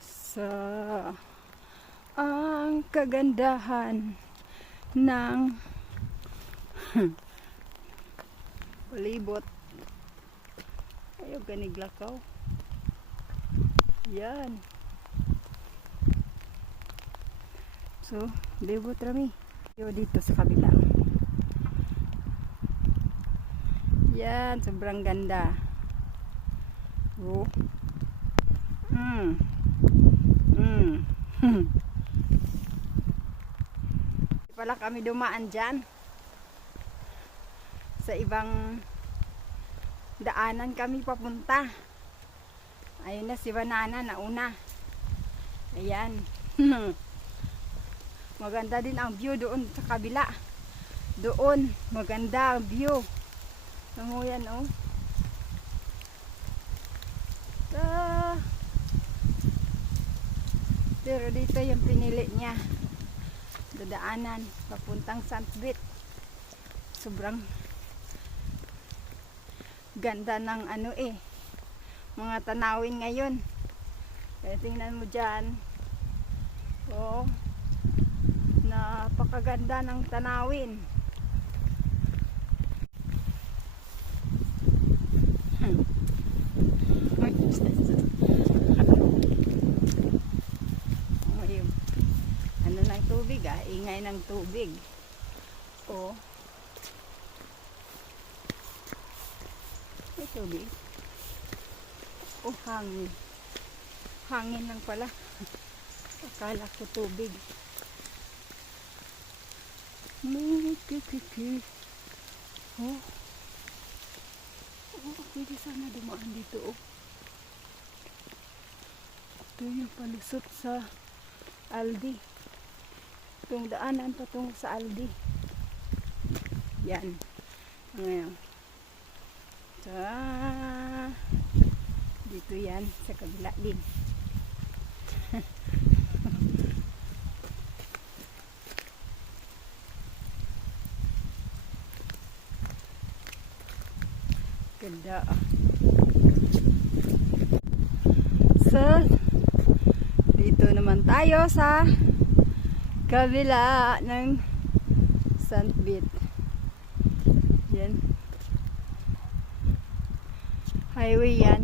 Sa ang kagandahan ng palibot. Ayaw ganiglakaw. Yan. So, libot rami. Yo dito sa kabila. Yan, sobrang ganda. Oh. Pala kami dumaan dyan sa ibang daanan kami papunta. Ayun na si Banana nauna. Ayan. Maganda din ang view doon sa kabila. Doon maganda ang view. Nanguyan oh. Pero dito yung pinili niya. Dadaanan papuntang Sandbit. Sobrang ganda ng ano mga tanawin ngayon. Kaya tingnan mo dyan. Oh, napakaganda ng tanawin. Ano ng tubig ingay ng tubig. Oh. May tubig. Oh, hangin. Hangin lang pala. Akala ko tubig. Oh. Oh, pwede sana dumaan dito oh. Ito yung palusot sa Aldi. Itong daanan patungo sa Aldi. Yan. Ngayon. Dito yan sa kabila din. Ganda So dito naman tayo sa kabila ng Sandbit. Yan. Highway yan.